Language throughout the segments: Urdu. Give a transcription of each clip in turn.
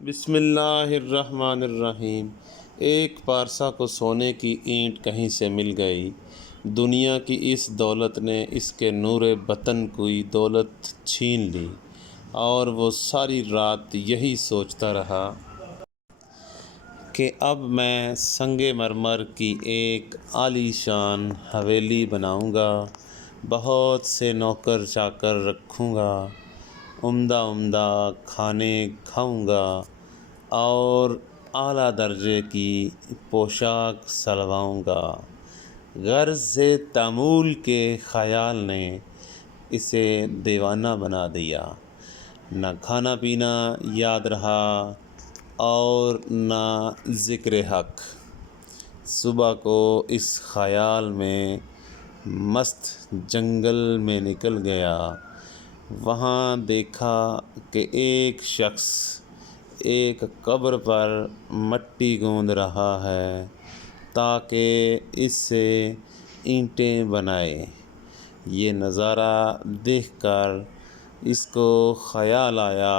بسم اللہ الرحمن الرحیم۔ ایک پارسا کو سونے کی اینٹ کہیں سے مل گئی۔ دنیا کی اس دولت نے اس کے نور بطن کی دولت چھین لی، اور وہ ساری رات یہی سوچتا رہا کہ اب میں سنگ مرمر کی ایک عالی شان حویلی بناؤں گا، بہت سے نوکر چاکر رکھوں گا، عمدہ کھانے کھاؤں گا اور اعلیٰ درجے کی پوشاک سلواؤں گا۔ غرض تامل کے خیال نے اسے دیوانہ بنا دیا۔ نہ کھانا پینا یاد رہا اور نہ ذکر حق۔ صبح کو اس خیال میں مست جنگل میں نکل گیا۔ وہاں دیکھا کہ ایک شخص ایک قبر پر مٹی گوندھ رہا ہے تاکہ اس سے اینٹیں بنائے۔ یہ نظارہ دیکھ کر اس کو خیال آیا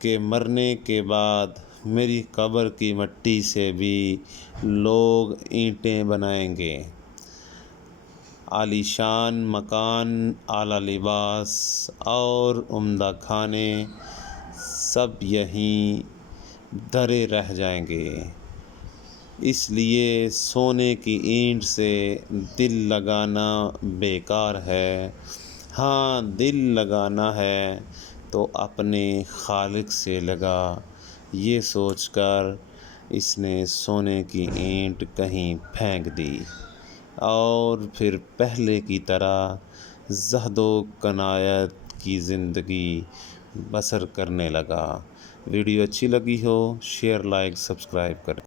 کہ مرنے کے بعد میری قبر کی مٹی سے بھی لوگ اینٹیں بنائیں گے۔ عالی شان مکان، اعلیٰ لباس اور عمدہ کھانے سب یہیں دھرے رہ جائیں گے۔ اس لیے سونے کی اینٹ سے دل لگانا بیکار ہے۔ ہاں، دل لگانا ہے تو اپنے خالق سے لگا۔ یہ سوچ کر اس نے سونے کی اینٹ کہیں پھینک دی اور پھر پہلے کی طرح زہد و کنایت کی زندگی بسر کرنے لگا۔ ویڈیو اچھی لگی ہو، شیئر، لائک، سبسکرائب کریں۔